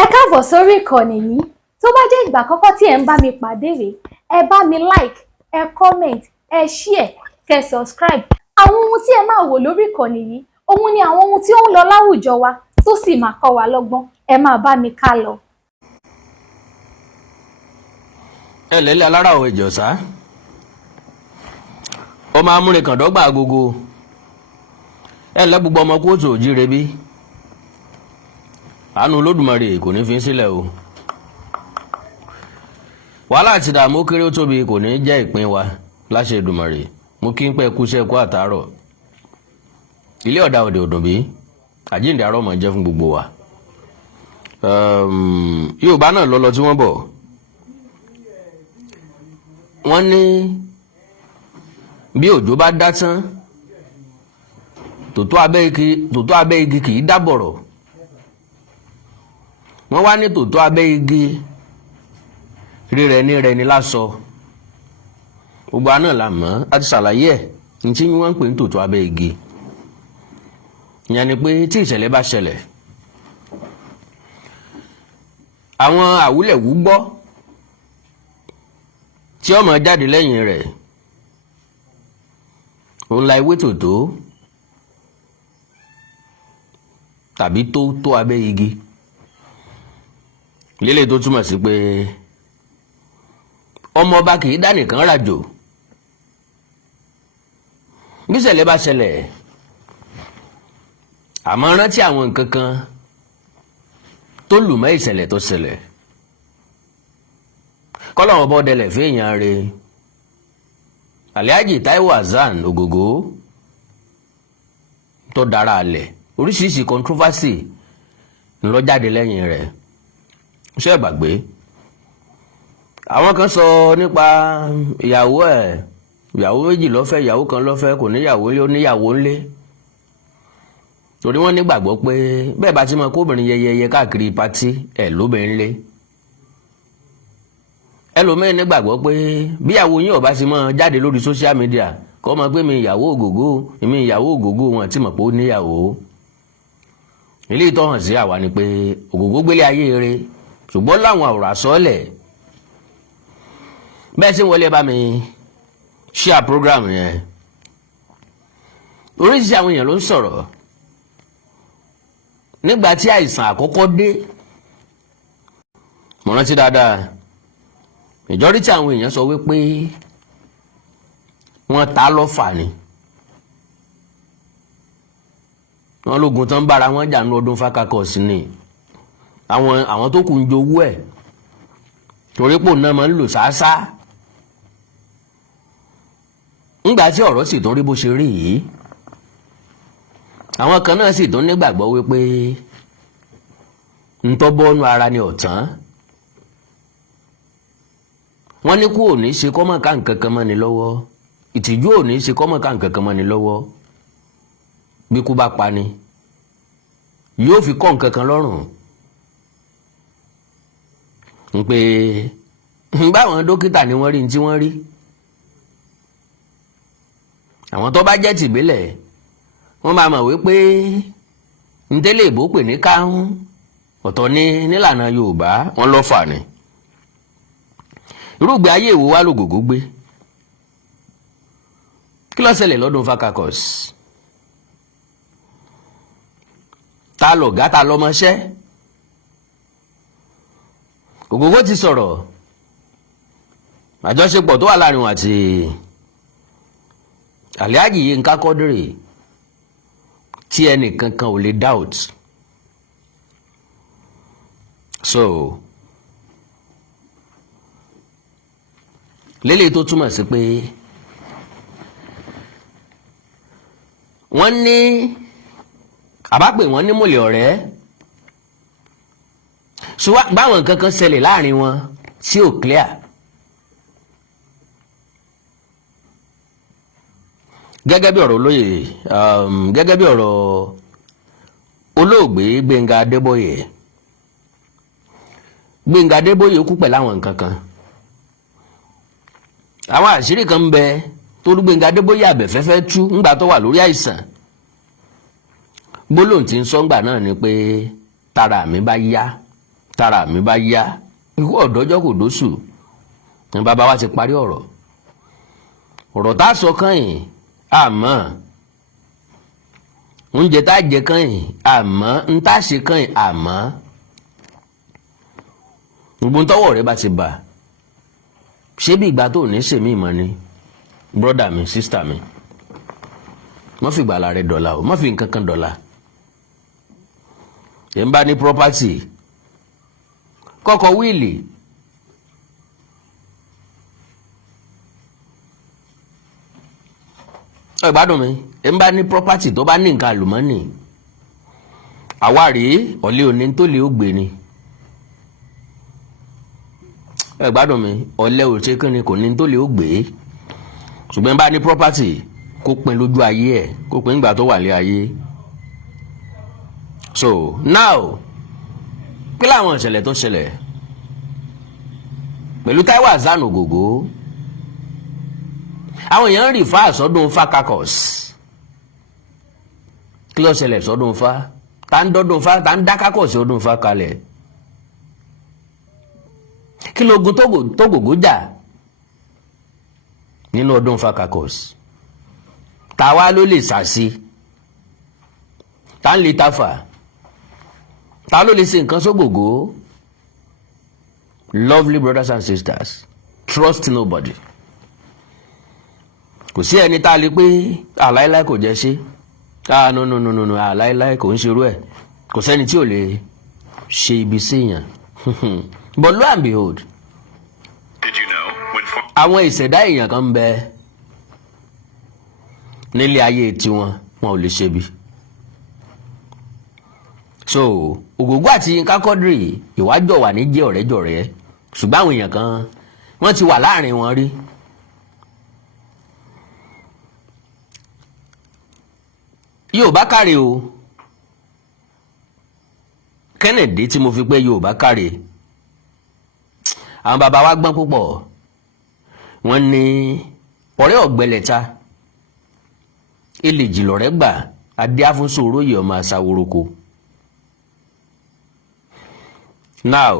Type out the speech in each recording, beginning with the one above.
Ẹ káàbọ̀ sórí ìkànnì yìí. Tó bá jẹ́ ìgbà àkọ́kọ́ tí ẹ ń bá mi pàdé rèé, ẹ bá mi like, ẹ comment, ẹ share, kẹ́ subscribe. Àwọn ohun tí ẹ máa wò lórí ìkànnì yìí, ohun ni àwọn ohun tí ó ń lọ láwùjọ wa tó sì máa kọ́ wa lọ́gbọ́n. Ẹ máa bá mi ká lọ. Ẹ lẹ́lẹ́ alára ò ìjọ̀sá. Ọmọ amúrekàndọ́gba agogo. Ẹ lẹ́ gbogbo ọmọ kóòtù òjíire bí. Àánú Olódùmarè kò ní fi sílẹ̀ o. Wàhálà àti ìdààmú kéré ó tóbi kò ní jẹ́ ìpín wa láṣẹ Èdùmàrè. Mo kí ń pẹ́ kúṣẹ́ kú àtàárọ̀. Ilé ọ̀dà òde òdùn bí. Àjíǹde àárọ̀ mọ̀ jẹ́ fún gbogbo wa. Yorùbá náà lọ́lọ́ tí wọ́n bọ̀. Wọ́n ní bí òjò bá dá tán tòótọ́ abẹ́ igi kì í dábọ̀rọ̀. Wọ́n wá ní tòótọ́ abẹ́ igi rírẹ̀ ní lásọ. Gbogbo àná la mọ̀ á ti ṣàlàyé ẹ̀ ní tí wọ́n ń pè ní tòótọ́ abẹ́ igi. Ìyẹn ni pé tí ìṣẹ̀lẹ̀ bá ṣẹlẹ̀ àwọn àwúlẹ̀wú gbọ́ tí ọmọ jáde lẹ́yìn rẹ̀ òun la ewé tòótó tàbí tó abẹ́ igi. Lélẹ̀ tó túmọ̀ sí pé ọmọ ọba kì í dá nìkan ràjò. Bí ìṣẹ̀lẹ̀ bá ṣẹlẹ̀ àmọ́ rántí àwọn nǹkan kan tó lù mọ́ ìṣẹ̀lẹ̀ tó ṣẹlẹ̀. Kọ́lọ́run bọ́ dẹlẹ̀ fèèyàn rẹ̀. Alhaji Taiwo Hassan Ogogo tó dára alẹ̀ oríṣiríṣi controversy ńlọ jáde lẹ́yìn rẹ̀. Ṣé ẹ gbàgbé àwọn kan sọ nípa ìyàwó ẹ̀, ìyàwó méjì ló fẹ́, ìyàwó kan ló fẹ́, kò níyàwó lé, ó níyàwó ńlé. Torí wọ́n nígbàgbọ́ pé bẹ́ẹ̀ bá ti mọ kóbìnrin yẹyẹyẹ káàkiri pátí ẹ̀ lóbìnrin lé. Ẹlòmíràn nígbàgbọ́ pé bí ìyàwó yín ò bá ti mọ jáde lórí social media kọ́ mọ pé mi ìyàwó Ògògó, èmi ìyàwó Ògògó, wọn ti mọ̀ pé ó níyàwó. Ilé ìtọ́ hàn sí àwa ni pé Ògògó gbélé ayé rẹ̀ ṣùgbọ́n láwọn àwòrán àsọ́ọ̀lẹ̀. Bẹ́ẹ̀ sì wọlé bá mi share program yẹn. Oríṣiríṣi àwọn èèyàn ló ń sọ̀rọ̀ nígbà tí àìsàn àkọ́kọ́ dé. Mo rántí dáadáa majority àwọn èèyàn sọ wípé wọ́n ta lọ́fà ni. Wọ́n lógun tán bára wọn jà ní ọdún fákàkọ̀sí ni. Àwọn tó kù ń jowú ẹ̀ torí pò náà máa ń lò sáásá. Ńgbà tí ọ̀rọ̀ sì tún rí bó ṣe rí yìí, àwọn kan náà sì tún nígbàgbọ́ wípé ntọ́bọ́nú ara ni ọ̀tán. Wọ́n ní kú ò ní ṣe kọ́mọ̀ ká nǹkan kan mọ́ ni lọ́wọ́, ìtìjú ò ní ṣe kọ́mọ̀ ká nǹkan kan mọ́ ni lọ́wọ́. Bí kú bá pa ni yóò fi kọ́ nǹkan kan lọ́rùn. Ń pé báwọn dókítà ni wọ́n rí ní tí wọ́n rí. Àwọn tó bá jẹ́ tìbílẹ̀ wọ́n máa mọ̀ wípé ntẹ́lẹ̀ ìbò pè ní káhún ọ̀tọ̀ ní nílànà Yorùbá wọ́n lọ́fà ni. Irúgbìn ayé ìwò wá lògògó gbé. Kí ló ṣẹlẹ̀ lọ́dún fákàkọ̀s? Ta lọ̀gá ta lọ́mọṣẹ́? Ògògó ti sọ̀rọ̀. Àjọṣepọ̀ tó wà láàrin wọn àti Alhaji Yínká Quadri tí ẹnìkan kan ò lè doubt. So lélẹ̀ tó túmọ̀ sí pé wọ́n ní àbápè wọ́n ní mọ̀lẹ́ ọ̀rẹ́ ṣùgbọ́n báwọn nǹkan kan ṣẹlẹ̀ láàrin wọn tí ò clear. Gẹ́gẹ́ bí ọ̀rọ̀ olóyè gẹ́gẹ́ bí ọ̀rọ̀ olóògbé Gbénga Adébóyè. Gbénga Adébóyè kú pẹ̀lú àwọn nǹkan kan. Àwọn àṣírí kan ń bẹ tó Gbénga Adébóyè àbẹ̀fẹ́fẹ́ tú ńgbà tó wà lórí àìsàn. gbólóhùn tí ń sọ ńgbà náà ni pé tára mi bá yá tára mi bá yá ikú ọ̀dọ́jọ́ kò dóṣù ní bàbá wa ti parí ọ̀rọ̀ tá a sọ kàn-ín àmọ́ oúnjẹ tá a jẹ kàn-ín àmọ́ ń tá a ṣe kàn-ín àmọ́ gbogbo tọ́wọ́ rẹ bá ti bà ṣé bí ìgbà tó ní sèmí ìmọ̀ ni brọ́dà mi sísítà mi má fi ìgbàlà rẹ dọ̀la o má fi nǹkan kan dọ̀la ẹ̀ ń bá ní property kọ́kọ́ wíìlì ìgbádùn mi ẹ̀ ń bá ní property tó bá ní nǹkan àlùmọ́nì àwárí ọ̀lẹ́ òní tó lè ó gbé ni ìgbádùn mi ọ̀lẹ́ òṣè kí ni kò ní tó lè ó gbé ṣùgbọ́n bá ní property kó pin lójú ayé ẹ̀ kó pin nígbà tó wà lé ayé. So now kí làwọn ìṣẹ̀lẹ̀ tó ṣẹlẹ̀ pẹ̀lú Táíwò Hassan Ogogo àwọn èèyàn ń rí fa àsọdún fa kakọs kí ló ṣẹlẹ̀ sọdún fa tá ń dọ́dún fa tá ń dá kakọs ọdún fa kalẹ̀ kí lógun tógògó jà nínú ọdún fa kakọs tàwa ló lè sàṣì tá ń lè tafa ta ló lè ṣe nǹkan sógògó. Lovely brothers and sisters, trust nobody. Kò sí ẹni tá a lè pé àláíláí kò jẹ́ ṣe no àláíláí kò ń ṣerú ẹ̀ kò sẹ́ni tí ò lè ṣe ibi síyàn but lo and behold àwọn ìṣẹ̀dá èèyàn kan ń bẹ nílé ayé tiwọn wọn ò lè ṣe bí. So Ogogo àti Yinka Quadri ìwájọ wà ní jẹ́ ọ̀rẹ́jọ̀rẹ́ ṣùgbọ́n àwọn èèyàn kan wọ́n ti wà láàrin wọn rí. Yorùbá káre o Kennedy tí mo fi pé Yorùbá káre àwọn bàbá wa gbọ́n púpọ̀ wọ́n ní ọ̀rẹ́ ọ̀gbẹ́lẹ̀ta ilé jìlọ̀rẹ́ gbà adé afúnṣe oróyè ọmọ àṣàwòroko. Now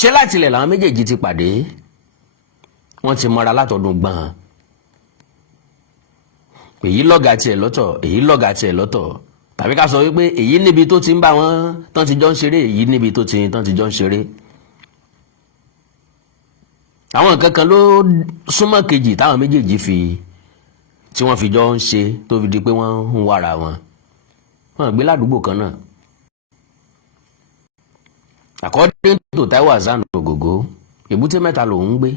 ṣé láti ilẹ̀ làwọn méjèèjì ti pàdé wọ́n ti mọ́ra látọdún gbọ̀n èyí lọ́gàá tiẹ̀ lọ́tọ̀ èyí lọ́gàá tiẹ̀ lọ́tọ̀ tàbí ká sọ wípé èyí níbi tó ti ń bá wọn tán ti jọ ń ṣeré èyí níbi tó ti tán ti jọ ń ṣeré. Àwọn nǹkan kan ló súnmọ́ kejì táwọn méjèèjì tí wọ́n fi jọ ń ṣe tó fi di pé wọ́n ń wára wọn gbé ládùúgbò kan náà. According to Táíwò Hassan Ogogo Èbúté Mẹ́ta lòun ń gbé.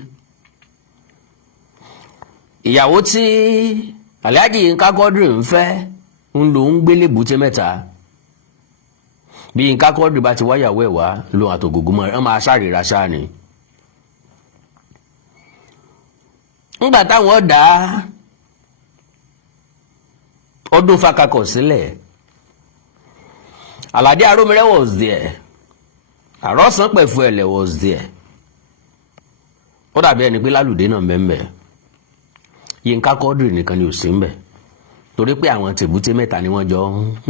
Ìyàwó tí Alhaji Yinka Quadri ń fẹ́ ń lòun gbé l'Èbúté Mẹ́ta. Bí Yinka Quadri bá ti wáyàwó ẹ̀ wá lòun àtògògó mọ́ ẹ máa ṣàrìíra ṣáà ni. Ńgbà táwọn dá ọdún fakakọ̀ sílẹ̀ Alade Aromire was there. Àrọ́sán pẹ̀fú ẹ̀lẹ̀ was there. Ó dàbí ẹni pé lálùdé náà mẹ́mẹ́ Yinka Quadri nìkan ni ò sí mbẹ̀ torí pé àwọn tèbúté mẹ́ta ni wọ́n jọ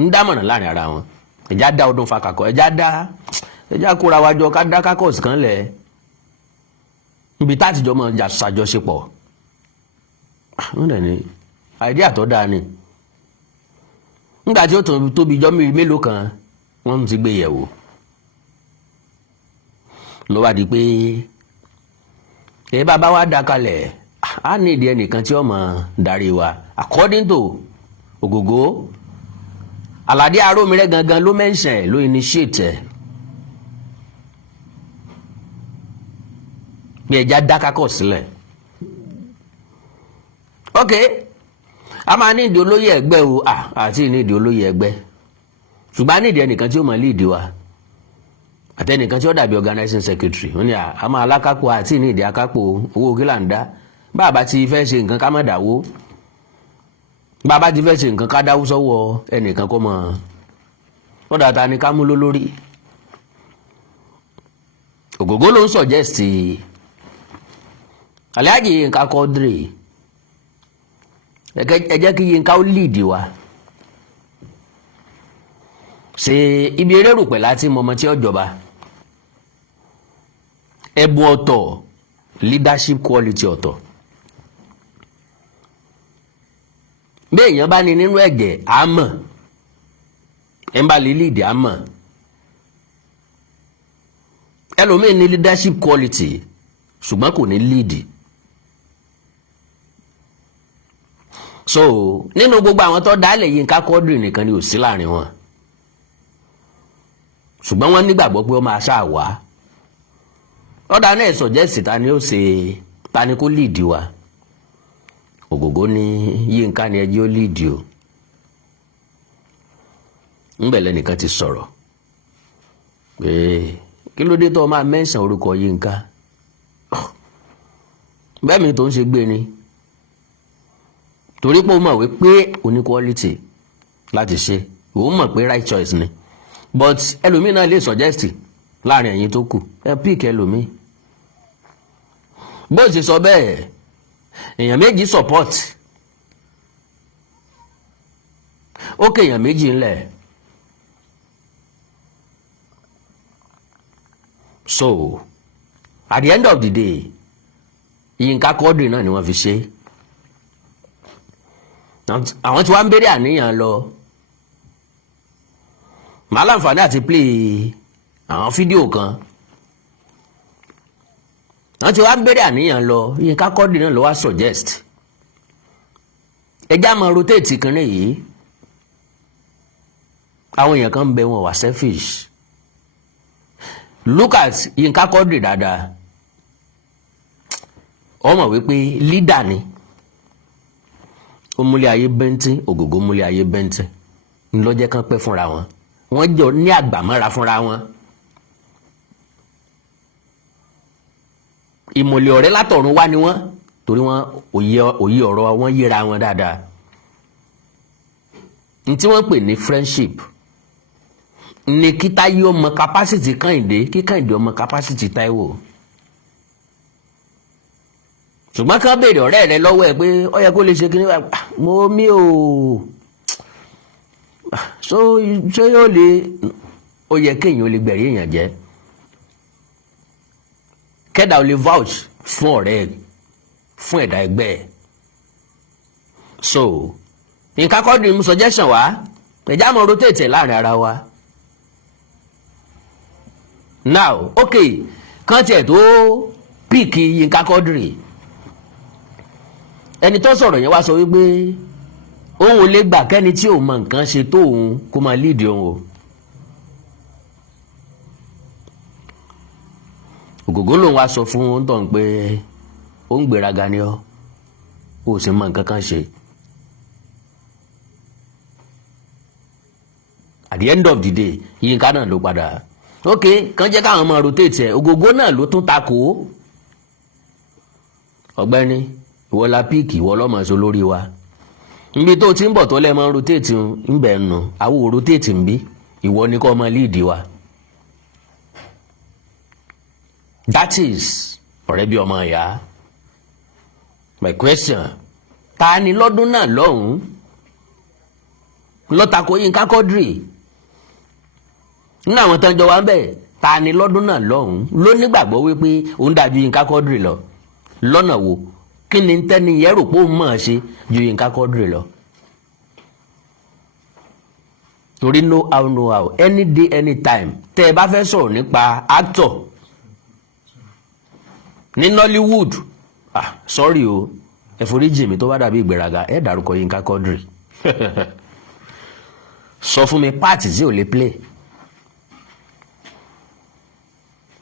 ń dámọ̀ràn láàrin ara wọn. Ẹja dá ọdún fakakọ̀ ẹja kóra wájọ ká dá kakọ̀s kan lẹ̀ ibi tátijọ́ mọ̀ ṣàjọṣepọ̀. Wọ́n dẹ̀ ní àìdí àtọ́ dáa ni nígbà tí ó tóbi jọ́ mélòó kan wọ́n ti gbé yẹ̀wò ló wá di pé ẹ bàbá wa dá kalẹ̀ á ní ìdí ẹnìkan tí ó mọ̀ darí wa. According to Ogogo Alade Aromire gangan ló mention ló initiate ẹ̀ bí ẹja dákákọ̀ sílẹ̀. Ok a máa ní ìdí olóyè ẹgbẹ́ o àti ní ìdí olóyè ẹgbẹ́ ṣùgbọ́n a ní ìdí ẹnìkan tí ó mọ̀ lead wa àtẹnìkan tí ó dàbí organizing secretary wọ́n ní a máa alákápò àti ní ìdí akápò owó kí là ń dá bàbá ti fẹ́ ṣe nǹkan ká má dáwó bàbá ti fẹ́ ṣe nǹkan ká dáwó sọ́wọ́ ẹnìkan kó mọ̀ ó dàtà ni ká mú lólórí. Ogogo ló ń suggest Alhaji Yinka Quadri ẹ jẹ́ kí Yinka ó lead wa ṣe ibeere rò pẹ̀ láti mọmọ tí ó jọba ẹ̀bùn ọ̀tọ̀ leadership quality ọ̀tọ̀ bí èèyàn bá ní nínú ẹ̀jẹ̀ àmọ́ ẹ̀ ń bá lè lead àmọ́ ẹlòmíín ní leadership quality ṣùgbọ́n kò ní lead. So nínú gbogbo àwọn tó dálẹ̀ Yínká Quadri nìkan ni ò sí láàrin wọn ṣùgbọ́n wọ́n nígbàgbọ́ pé ó máa ṣáà wá ọ̀dà náà suggest ta ni ó ṣe ta ni kó lead wa Ogogo ní Yínká ni ẹjẹ́ ó lead o ńbẹ̀lẹ̀ nìkan ti sọ̀rọ̀ pé kí ló dé tó máa mention orúkọ Yínká bẹ́ẹ̀ mi tó ń ṣe gbé ni torí pé ó mọ̀ wípé ó ní quality láti ṣe òun mọ̀ pé right choice ni but ẹlòmíì náà lè suggest láàrin ẹ̀yin tó kù ẹ pick ẹlòmíì bó ṣe sọ bẹ́ẹ̀ èèyàn méjì support ó kéèyàn méjì ńlẹ̀ so at the end of the day Yínká Quadri náà ni wọ́n fi ṣe àwọn tí wọ́n ń béèrè àníyàn lọ màá láǹfààní àti play àwọn fídíò kan àwọn tí wọ́n ń béèrè àníyàn lọ Yínká Quadri náà ló wá suggest ẹjá máa rotate kínní yìí àwọn èèyàn kan ń bẹ wọn wà selfish look at Yínká Quadri dáadáa ọmọ wípé leader ni ó múlẹ̀ ayé bẹ́ntín Ogogo múlẹ̀ ayé bẹ́ntín ńlọ́jẹ́ kan pẹ́ fúnra wọn wọ́n jọ ní àgbàmọ́ra fúnra wọn ìmọ̀lẹ̀ ọ̀rẹ́ látọ̀run wá ni wọ́n torí wọ́n òye ọ̀rọ̀ wọn yíra wọn dáadáa ní tí wọ́n pè ní friendship ní kí Táyé ọmọ capacity Kẹ́hìndé kí Kẹ́hìndé ọmọ capacity Táíwò ṣùgbọ́n ká béèrè ọ̀rẹ́ rẹ lọ́wọ́ ẹ pé ó yẹ kó lè ṣe kíní mo mí o ṣé yóò lè ó yẹ kéèyàn ó lè gbẹ̀rí èèyàn jẹ́ kẹ́dà ó lè vouch fún ọ̀rẹ́ ẹ fún ẹ̀dá ẹgbẹ́ ẹ so Yínká Quadri mú suggestion wá ẹ̀já mọ̀ rotate láàrin ara wa now okay kàn tiẹ̀ tó píìkì Yínká Quadri ẹni tó sọ̀rọ̀ yẹn wá sọ wípé òun ò lè gbà kẹ́ni tí òun mọ nǹkan ṣe tó òun kó máa lead òun o Ogogo lòun wá sọ fún òun tán pé ó ń gbéraga ni ọ́ ó sì mọ nǹkan kan ṣe at the end of the day Yínká náà ló padà ok kàn jẹ́ káwọn máa rotate ẹ̀ Ogogo náà ló tún takò ọ̀gbẹ́ni ìwọ la píìkì ìwọ lọ́mọ ṣe lórí wa níbi tó ti ń bọ̀ tó lẹ́ mọ́ rotate ń bẹ̀ nù àwọn ò rotate ń bí ìwọ ni kọ́ ọmọ lead wa that is ọ̀rẹ́ bí ọmọ ìyá my question ta ni lọ́dún náà lọ́hùn-ún lọ́tàkó Yínká Quadri nínú àwọn tán jọ wá ń bẹ̀ ta ni lọ́dún náà lọ́hùn-ún ló nígbàgbọ́ wípé òun dájú Yínká Quadri lọ lọ́nà wo kí ni tẹ́ni yẹn rò pé ó mọ̀ ọ́ ṣe ju Yínká Quadri lọ torí no how any day anytime tẹ́ ẹ bá fẹ́ sọ̀rọ̀ nípa actor ní Nollywood sorry o ẹ foríjì mi tó bá dàbí ìgbéraga ẹ dárúkọ Yínká Quadri sọ fún mi páàtì tí ò lè play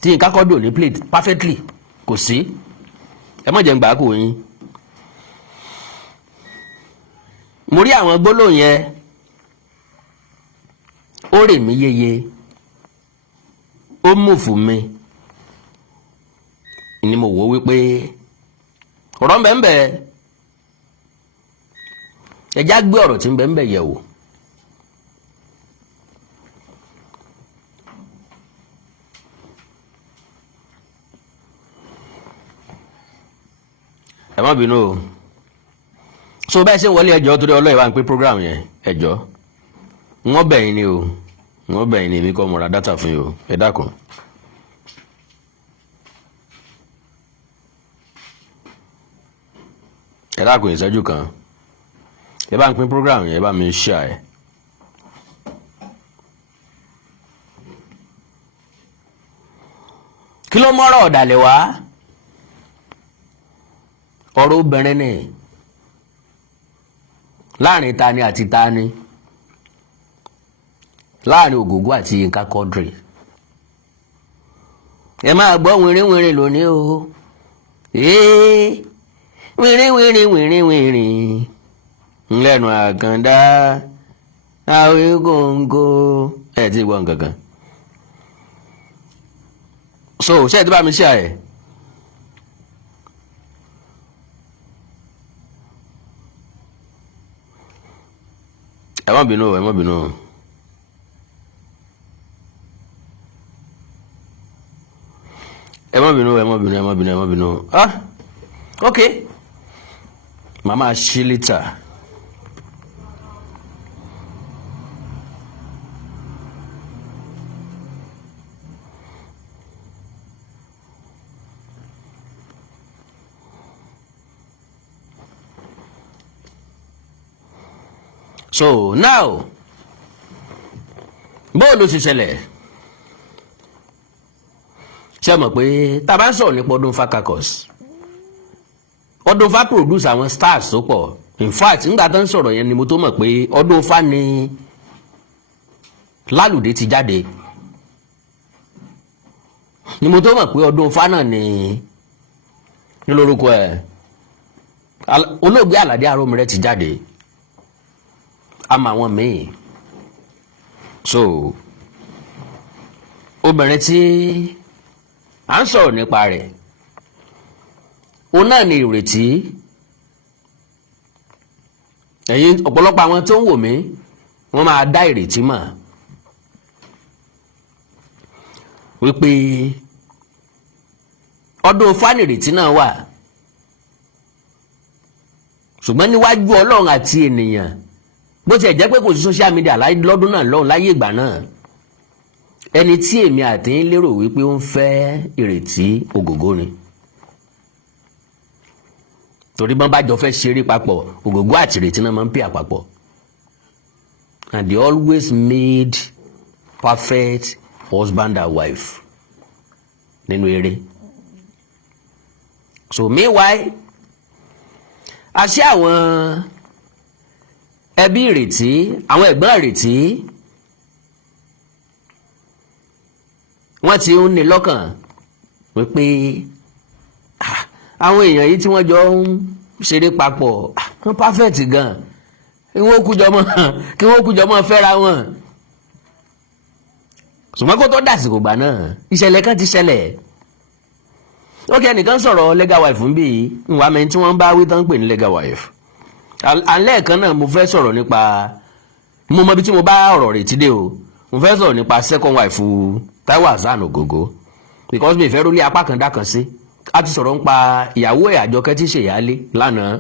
tí Yínká Quadri ò lè play perfectly kò sí ẹ má jẹ́ ń gbà kó yín mo rí àwọn gbólóhùn yẹn ó rè mí yéye ó mú fún mi ni mo wò wípé ọ̀rọ̀ ń bẹ ń bẹ ẹjá gbé ọ̀rọ̀ tí ń bẹ ń bẹ yẹ̀ wò ẹ má bínú o so bẹ́ẹ̀ ṣe ń wọlé ẹjọ́ torí ọlọ́ọ̀ ìwà ń pé program yẹn ẹjọ́ wọ́n bẹ̀yìn ni o wọ́n bẹ̀yìn ní mi kọ́ mo ra dátà fún yín o, ẹ dákun. ẹ dákun ìṣẹ́jú kan, ẹ bá ń pín program yẹn, ẹ bá mi share ẹ. kí ló mọ́rọ̀ ọ̀dàlẹ̀ wá? ọ̀rọ̀ obìnrin ni láàrin tani àti tani, láàrin Ògògó àti Yínká Quadri. ẹ máa gbọ́ wìnrin wìnrin lónìí o, wìnrin wìnrin wìnrin wìnrin ńlẹ́nu àkàndá àwẹ̀ góńgó, ẹ ti gbọ́ nǹkan kan. so ṣé ẹ ti bá mi ṣe àyẹ̀? ẹ má bínú, ẹ má bínú. ẹ má bínú, ẹ má bínú, ẹ má bínú, ẹ má bínú. Ah, ok. Màmá ṣí lítà. So now, bóòlù sì ṣẹlẹ̀. ṣé mọ̀ pé tá a bá ń sọ̀rọ̀ nípa ọdún Fakakos, ọdún Fa produce àwọn stars tó pọ̀. In fact nígbà tó ń sọ̀rọ̀ yẹn ni mo tó mọ̀ pé ọdún Fa ni Lálùdé ti jáde, ni mo tó mọ̀ pé ọdún Fa náà ni lórúkọ ẹ̀ olóògbé Àlàdé Arómiré ti jáde, àmọ́ àwọn míì. so obìnrin tí à ń sọ̀rọ̀ nípa rẹ̀, òun náà ni Ìrètí. ẹ̀yin ọ̀pọ̀lọpọ̀ àwọn tó ń wò mí wọ́n máa dá Ìrètí mọ̀ wípé ọdún Fa ni Ìrètí náà wà, ṣùgbọ́n níwájú Ọlọ́run àti ènìyàn, bó ti ẹ̀ jẹ́ pé kò sí social media lọ́dún náà lọ́hùn, láyé ìgbà náà, ẹni tí èmi àti ń lérò wípé ó ń fẹ́ Ìrètí Ògògó ni. torí bọ́n bá jọ fẹ́ ṣeré papọ̀, Ògògó àti Ìrètí náà máa ń pè àpapọ̀, and they always made perfect husband and wife nínú eré. so meanwhile, àṣé àwọn ẹbí Ìrètí, àwọn ẹ̀gbọ́n Ìrètí, wọ́n ti ń ní lọ́kàn wípé àwọn èèyàn yìí tí wọ́n jọ ń ṣeré papọ̀ wọ́n perfect gan, kí wọ́n kújọ mọ́ fẹ́ra wọn. ṣùgbọ́n kó tó dàsìkò gbà náà, ìṣẹ̀lẹ̀ kan ti ṣẹlẹ̀. ókè, ẹnìkan sọ̀rọ̀ legal wife ń bì í, ìwà mẹ́rin tí wọ́n bá wí tán ń pè ní legal wife. alẹ́ kan náà mo fẹ́ sọ̀rọ̀ nípa, mo mọ ibi tí mo bá ọ̀rọ̀ Ìrètí dé o, mo fẹ́ sọ̀rọ̀ nípa second wife Táíwò Hassan Ògògó, because mi ìfẹ́ rólé apá kan dákan sí. a ti sọ̀rọ̀ nípa ìyàwó ẹ̀ Àjọkẹ́ tí ṣèyálé lánàá.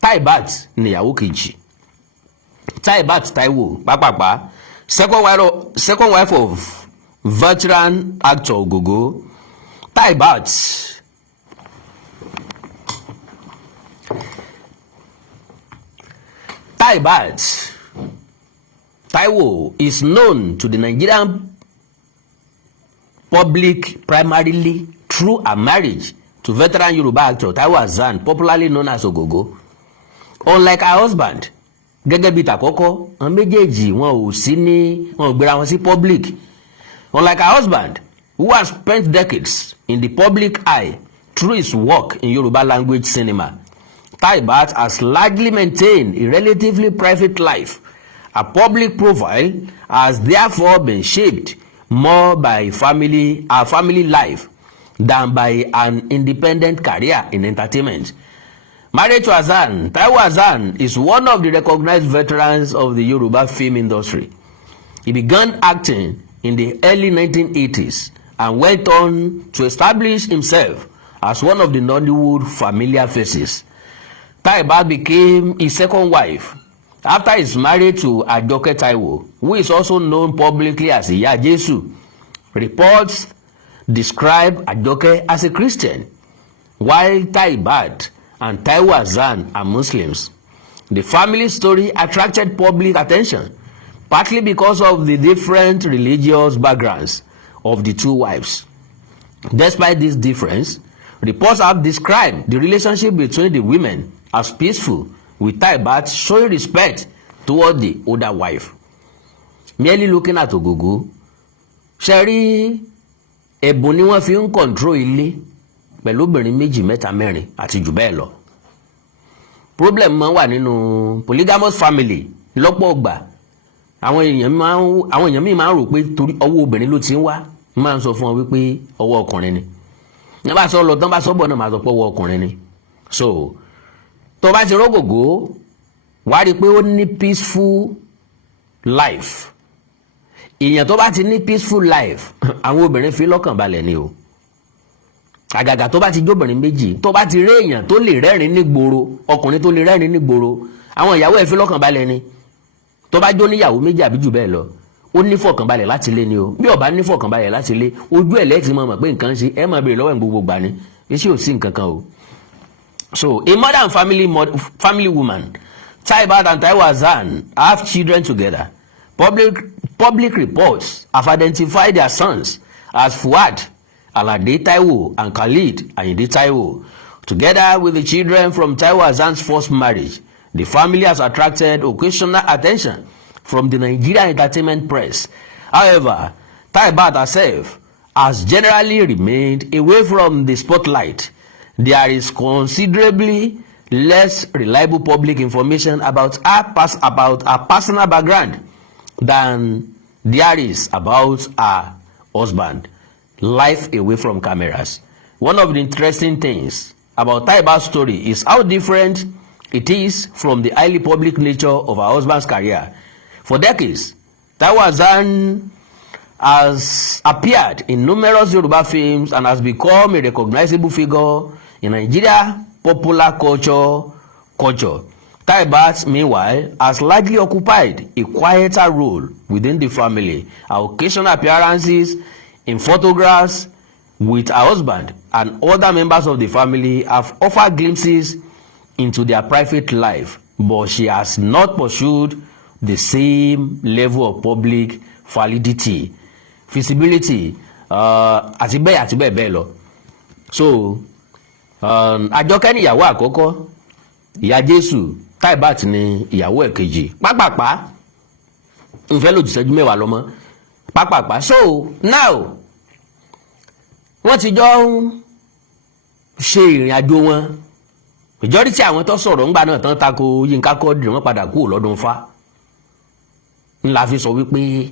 Taibat ni ìyàwó kejì, Taibat Táíwò pápápá, second wife of veteran actor Ògògó. Taibat Táíwò is known to the Nigerian public primarily through a marriage to veteran Yoruba actor Táíwò Hassan, popularly known as Ògògó. Unlike her husband, gẹ́gẹ́ bí tàkọ́kọ́, àwọn méjèèjì wọn ò gbéra wọn sí public. Unlike her husband, who has spent decades in the public eye through his work in Yoruba language cinema, Taibat has largely maintained a relatively private life. Her public profile has therefore been shaped more by her family life than by an independent career in entertainment. Married to Hassan, Táíwò Hassan is one of the recognized veterans of the Yoruba film industry. He began acting in the early 1980s and went on to establish himself as one of the Nollywood familiar faces. Taibat became his second wife after his marriage to Ajoke Taiwo, who is also known publicly as Iya Jesu. Reports describe Ajoke as a Christian, while Taibat and Taiwo Hassan are Muslims. The family story attracted public attention, partly because of the different religious backgrounds of the two wives. Despite this difference, reports have described the relationship between the women as peaceful, with Taibat showing respect toward the older wife. Merely looking at Ogogo, ṣẹ́rí ẹ̀bùn ni wọ́n fi ń control ilé pẹ̀lú obìnrin méjì mẹ́ta mẹ́rin àti jù bẹ́ẹ̀ lọ. Problem máa wà nínú polygamous family lọ́pọ̀ ọgbà. Àwọn èèyàn míì máa ń rò pé torí ọwọ́ obìnrin ló ti ń wá, máa ń sọ fún wọn wípé ọwọ́ ọkùnrin ni. Ní bá sọ lọ tán bá sọ bọ̀ náà máa sọ pé ọwọ́ ọkùnrin ni. So tó bá ti rọ́gògó wá rí i pé ó ní peaceful life. Èèyàn tó bá ti ní peaceful life, àwọn obìnrin fi lọ́kàn balẹ̀ ni o. Àgàgà tó bá ti jóbìnrin méjì, tó bá ti rí èèyàn tó lè rẹ́rìn ní gboro, ọkùnrin tó lè rẹ́rìn ní gboro, àwọn ìyàwó ẹ̀ fi lọ́kàn balẹ̀ ni. Tó bá jó níyàwó méjì àbí jù bẹ́ẹ̀ lọ, ó ní fọkànbalẹ̀ láti lé ni o. Bí ó bá ní fọkànbalẹ̀ láti lé, ojú ẹ̀ lẹ́ẹ̀tì mọ̀ pé nǹkan ṣe, ẹ máa béèrè lọ́wọ́ ẹ̀ gbogbo gbà ni. Iṣẹ́ ò sí nǹkan kan o. So a mother and family woman, Taibat and Taiwo Hassan, have children together. Public reports have identified their sons as Fuad, Alade Taiwo, and Khalid Ayinde Taiwo. Together with the children from Taiwo Hassan's first marriage, the family has attracted occasional attention from the Nigerian entertainment press. However, Taibat herself has generally remained away from the spotlight. There is considerably less reliable public information about her personal background than there is about her husband life away from cameras. One of the interesting things about Taibat's story is how different it is from the highly public nature of her husband's career. For decades, Taiwo Hassan has appeared in numerous Yoruba films and has become a recognizable figure in Nigeria popular culture. Taibat, meanwhile, has largely occupied a quieter role within the family. Her occasional appearances in photographs with her husband and other members of the family have offered glimpses into their private life, but she has not pursued the same level of public validity, visibility, àti bẹ́ẹ̀ lọ. So, Àjọkẹ́ ni ìyàwó àkọ́kọ́, Ìyá Jésù, Taibat ni ìyàwó ẹ̀kejì. Pápápá ń fẹ́ lòdì ìṣẹ́jú mẹ́wàá lọ́mọ. Pápápá. So now wọ́n ti jọ ń ṣe ìrìn àjò wọn. Majority àwọn tó sọ̀rọ̀ ńgbà náà tán tako Yínká Quadri wọ́n padà kúrò lọ́dún Ifá. Ńlá fi sọ wípé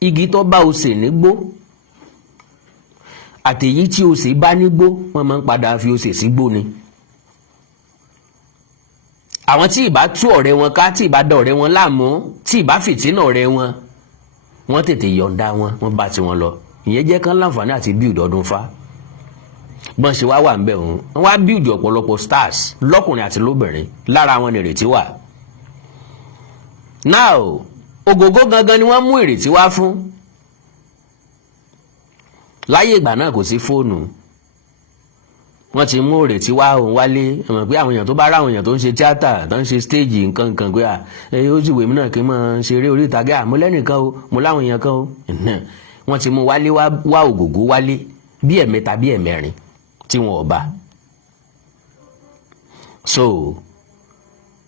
igi tó bá osè nígbó àtèyí tí osè bá nígbó wọ́n máa ń padà fi osè sígbó ni. Àwọn tí ìbá tú ọ̀rẹ́ wọn ká, tí ìbá dá ọ̀rẹ́ wọn láàmú, tí ìbá fìtínà ọ̀rẹ́ wọn, wọ́n tètè yọ̀ǹda wọn, wọ́n bá tiwọn lọ. Ìyẹn jẹ́ kán láǹfààní àti build ọdún Ifá. Bọ́n ṣe wà ń bẹ̀ òun, wọ́n wá build ọ̀pọ̀lọpọ̀ stars lọ́kùnrin àti lóbìnrin, lára wọn ni ìrètí wà. Now Ogogo gangan ni wọ́n mú ìrètí wá fún. Láyé ìgbà náà kò sí fóònù, wọ́n ti mú ìrètí wá òun wálé. Mọ̀ pé àwọn èèyàn tó bá rá àwọn èèyàn tó ń ṣe tíátà, tó ń ṣe stage nǹkan pé ó sì wèmí náà kí n máa ṣeré orí ìtàgé, àmọ́ lẹ́nìkan o, mo láwọn èèyàn kan o. Wọ́n ti mú wálé wá Ogogo wálé bí ẹ̀mẹ́ta bí ẹ̀mẹ́rin tí wọn ò bá. So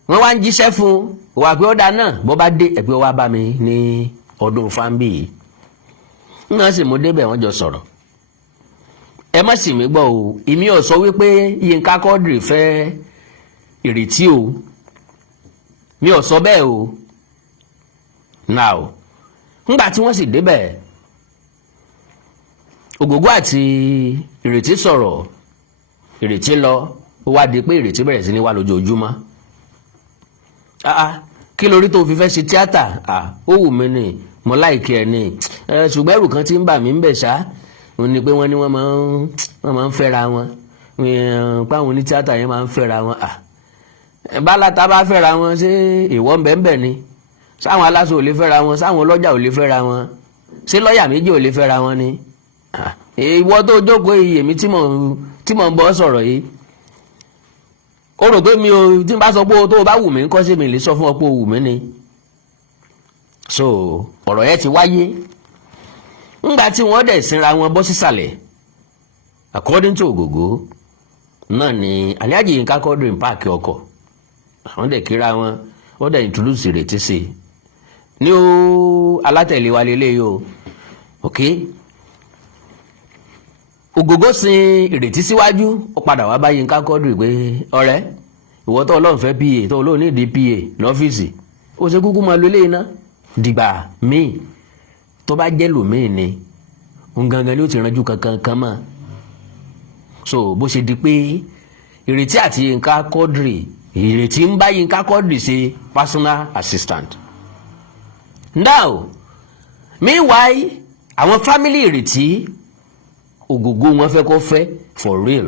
wọ́n wá ń jíṣẹ́ fún wà pé ó dá náà bó bá dé ẹ̀pẹ́ wá bá mi ní ọdún fáńbì. Wọ́n sì mú débẹ̀ wọ́n jọ sọ̀rọ̀. Ẹ má sì mí gbọ́ o, èmi ò sọ wípé Yínká Quadri fẹ́ ìrètí o, mi ò sọ bẹ́ẹ̀ o. Now ńgbà tí wọ́n sì débẹ̀, Ogogo àti ìrètí sọ̀rọ̀, ìrètí lọ, ó wá di pé ìrètí bẹ̀rẹ̀ sí ní wá lójoojúmọ́. Kí lórí tó fi fẹ́ ṣe tíátà? Ó wù mí ni, mo láìkí ẹ ni, ṣùgbọ́n ẹrù kan tí ń bà mí ń bẹ̀ ṣá, òun ni pé wọ́n ní wọ́n máa ń fẹ́ra wọn, páwọn oní tíátà yẹn máa ń fẹ́ra wọn. bálátà bá fẹ́ra wọn ṣé ìwọ ń bẹ́ẹ̀ ni sáwọn aláṣọ ò lè fẹ́ra wọn sáwọn ọlọ́jà ò lè fẹ́ra wọn ṣé lọ́ọ̀yà méjì ò lè fẹ́ra wọn ni ìwọ tó jókòó iye mi tí mò ń bọ́ sọ̀rọ̀ yìí ó rò pé mi ò tí n bá sọ pé tó o bá wù mí kọ́ sí mi lè sọ fún ọ pé o wù mí ni so ọ̀rọ̀ yẹn ti wáyé ńgbà tí wọ́n dẹ̀ sinra wọn bọ́ sísàlẹ̀ according to Ogogo náà ni Alhaji Yinka Quadri páàkì ọkọ̀ àwọn dẹ̀ kíra wọn wọ́n dẹ̀ introduce ìrètí sí ní ó alátẹ̀lé wa lélẹ́yìí o ok Ogogo sin ìrètí síwájú ó padà wá bá Yinka Quadri pé ọ̀rẹ́ ìwọ tó Ọlọ́run fẹ́ pa tó Ọlọ́run ní ìdí pa lọ́fíìsì ó ṣe kúkú máa lo eléyìí ná dìgbà míì tó bá jẹ́ lòmíì ni òun gangan ni ó ti ranjú kankan kan mọ́ so bó ṣe di pé ìrètí àti Yinka Quadri ìrètí ń bá Yinka Quadri ṣe personal assistant now meanwhile àwọn family ìrètí Ogogo wọn fẹ́ kó fẹ́ for real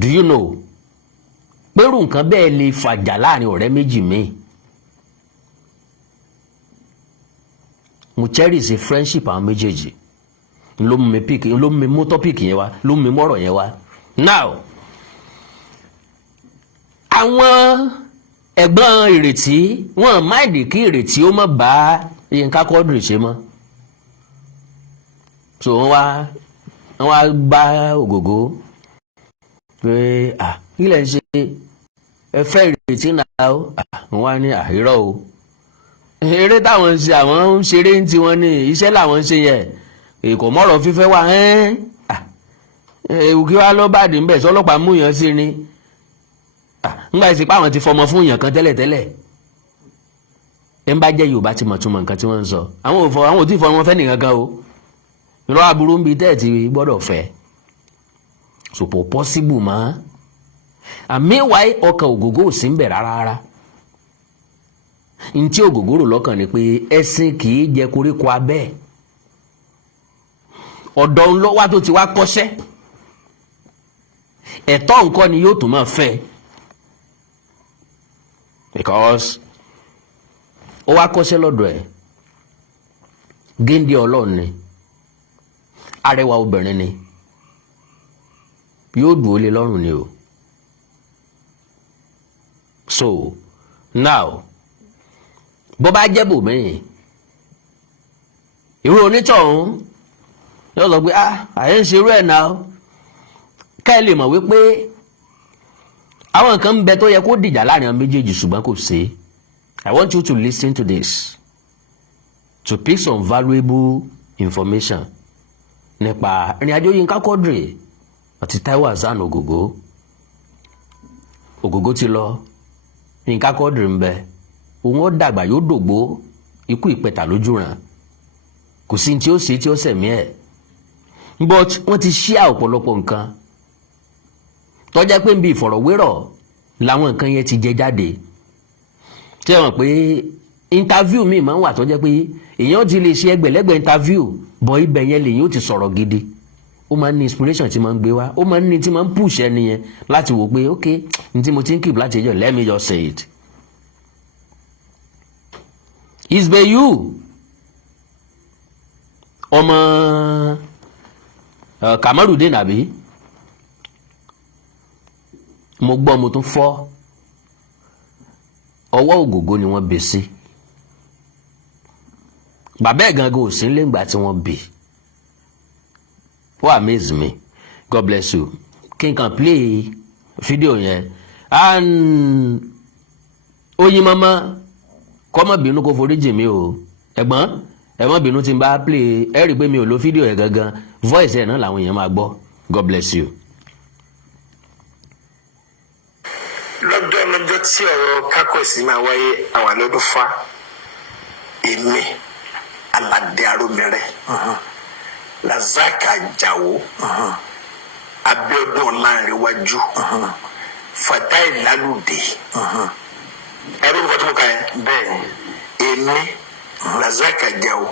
do you know pẹ̀rù nǹkan bẹ́ẹ̀ lè fàjà láàrin ọ̀rẹ́ méjì míì mo cherish a friendship àwọn méjèèjì ló mú mi mú topic yẹn wá ló mú mi mọ́rọ̀ yẹn wá now àwọn ẹ̀gbọ́n ìrètí wọn máìdì kí ìrètí ó má bá Yinka Quadri ṣe mọ́ so wọ́n wá bá Ogogo pé kí lẹ̀ ń ṣe ẹ fẹ́ ìrètí náà wọ́n wá ní irọ́ o eré táwọn ń ṣe àwọn ń ṣeré ń tiwọn ní iṣẹ́ làwọn ń ṣe yẹ èkó mọ́rọ̀ fífẹ́ wà ewu kí wá ló bá dé ń bẹ̀ sọ́lọ́pàá mú yàn sí ni ńgbà ìsìnkú àwọn ti fọmọ fún yàn kan tẹ́lẹ̀tẹ́lẹ̀ ẹ ń bá jẹ́ Yorùbá ti mọ̀ túmọ̀ nǹkan tí wọ́n ń sọ àwọn ò tí fọmọ fẹ́ nìkan kan o irọ́ aburú ń bi tẹ́ẹ̀ ti gbọ́dọ̀ fẹ́ sòpò possible mọ́ àmíwáyé ọkàn Ogogo ò sí ń bẹ̀ rárá ntí Ogogo rò lọ́kàn ni pé ẹṣin kì í jẹ koríko abẹ́ ọ̀dọ̀ ńlọ́wọ́ tó ti wá kọ́ṣẹ́ ẹ̀tọ́ nǹkan ni yóò tún máa fẹ́ because ó wá kọ́ṣẹ́ lọ́dọ̀ ẹ̀ géńdé Ọlọ́run ni arẹwà obìnrin ni yóò dùn ó lé lọ́rùn ni o so now bó bá jẹ́ bòmíì irú onítọ̀hún yóò sọ pé àyè ń ṣe irú ẹ̀ náà ká ẹ lè mọ̀ wípé àwọn nǹkan ń bẹ tó yẹ kó dìjà láàrin àwọn méjèèjì ṣùgbọ́n kò sí. I want you to listen to this to pick some valuable information nípa ìrìn àjò Yinka Quadri àti Taiwo Hassan Ogogo. Ogogo ti lọ Yinka Quadri ń bẹ òun ó dàgbà yóò dògbó ikú ìpẹta lójú ràn kò sí tí ó ṣe tí ó sẹ̀mí ẹ̀ but wọ́n ti ṣíà ọ̀pọ̀lọpọ̀ nǹkan tó jẹ́ pé níbi ìfọ̀rọ̀wérọ̀ làwọn nǹkan yẹn ti jẹ jáde tí wọ́n pé interview mi máa ń wà tó jẹ́ pé èèyàn ti lè ṣe ẹgbẹ̀lẹ́gbẹ̀ interview bọ̀ ibẹ̀ yẹn lèyìn ó ti sọ̀rọ̀ gidi ó máa ń ní inspiration tí máa ń gbé wá ó máa ń ní tí máa ń push ẹni yẹn láti wò pé ok ní tí mo ti ń keep láti ẹjọ́ let me just say it. Isbeyu ọmọ Kamarudin àbí mo gbọ́ mo tún fọ́ ọwọ́ Ogogo ni wọ́n bẹ́ sí bàbá ẹ̀ gangan ò sí nílé ìgbà tí wọ́n bẹ́ ó amaze me God bless you kí n kàn play fídíò yẹn and oyin mama kọ́mọ bínú kó forí jì mí o ẹ̀gbọ́n ẹ̀wọ̀n bínú tí n bá play ẹ rí i pé mi ò lo fídíò yẹn gangan voice ẹ̀ náà làwọn èèyàn máa gbọ́ God bless you. lọ́jọ́ tí ọ̀rọ̀ kákọ̀sí máa wáyé àwọn àlọ́dún fa èmi aládé arómẹrẹ lazaka Àjàó Abíọ́dún Ọlánrewájú Fatai Lálùdé ẹ̀rọ nǹkan tó mú ká yẹn bẹ́ẹ̀ èmi lazaka Àjàó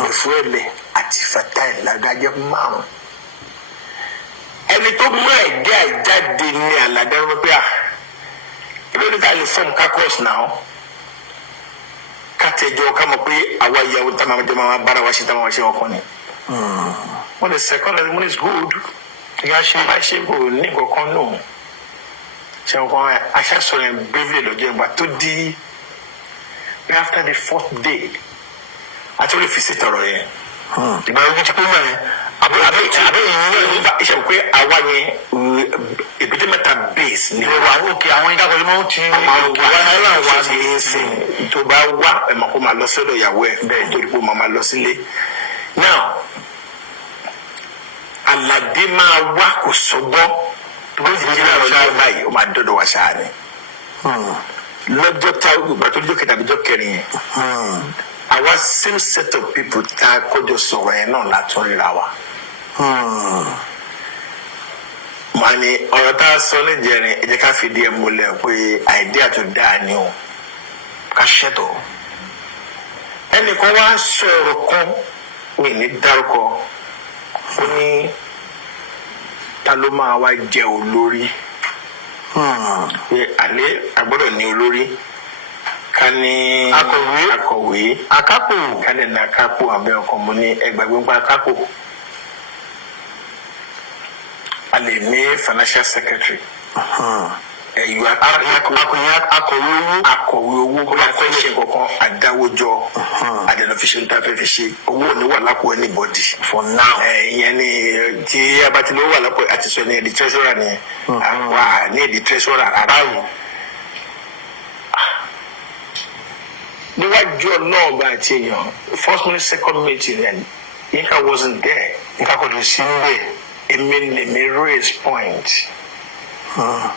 Mọ́fúẹ́lẹ̀ àti Fatai Lálùdé ajẹ́ márùn ẹni tó mú ẹ̀jẹ̀ àjáde ní àlàdé wọn pé ìlú níta lè fọ́ọ̀mù kákọ́ọ̀sì náà kátẹ́jọ́ ká mọ̀ pé àwa ìyàwó tá máa jẹ́ máa bára wa ṣe tá máa ṣe ọkàn ni. wọ́n lè second and one is good ìyá ṣe máa ṣe kò ní kankan nù ṣe nǹkan aṣáṣọ yẹn bravely lọ́jọ́ ìgbà tó di after the 4th day àti olè fi sí tọrọ yẹn ìgbà ojú ti pé mọ́ yẹn ìṣe pé àwa yẹn èbúté mẹ́ta base ní wa òkè àwọn ìdákọ̀ọ́ ló ti wá sí ẹ̀sìn tó bá wá ẹ̀mọ̀ kó máa lọ sọ́dọ̀ ìyàwó ẹ̀ bẹ́ẹ̀ torí pé ó máa lọ sílé now aládé máa wá kò sọ́gbọ́n tó bá ti jẹ́ ọjọ́ báyìí ó máa dọ́dọ̀ wá ṣáà ni lọ́jọ́ tá ìgbà tó jókè tàbí jọ́ kẹrin yẹn àwa same set of people tá a kọjọ sọ̀rọ̀ yẹn náà látún ríra wa. Màá ní ọ̀rọ̀ tá a sọ lẹ́jẹ̀rin ẹ jẹ́ ká fìdí ẹ̀ múlẹ̀ pé àìdíà tó dáa ni o ká ṣètò. Ẹnìkan wá sọ̀rọ̀ kan mi ní dárúkọ ó ní ta ló máa wá jẹ olórí pé àlẹ́ àgbọ́dọ̀ ní olórí ká ní akọ̀wé akápò ká lè ní akápò àbẹ ọkàn mo ní ẹgbàgbé nípa akápò a lè ní financial secretary ẹ̀yọ́ akọ̀wé owó kó máa fẹ́ ṣe kankan àdáwójọ àdẹ̀nàfíṣẹ́ níta fẹ́ fi ṣe owó ní wà lápò anybody for now ìyẹn ni tí abatilẹ̀ wà lápò àti sọ ní ẹ̀dí treasurer ni àwa ní ẹ̀dí treasurer aráàlú. Níwájú ọlọ́ọ̀gbà àti èèyàn first minute second meeting and Yinka wasn't there. Yinka kò lè sí níbẹ̀. Èmi lè mi raise point.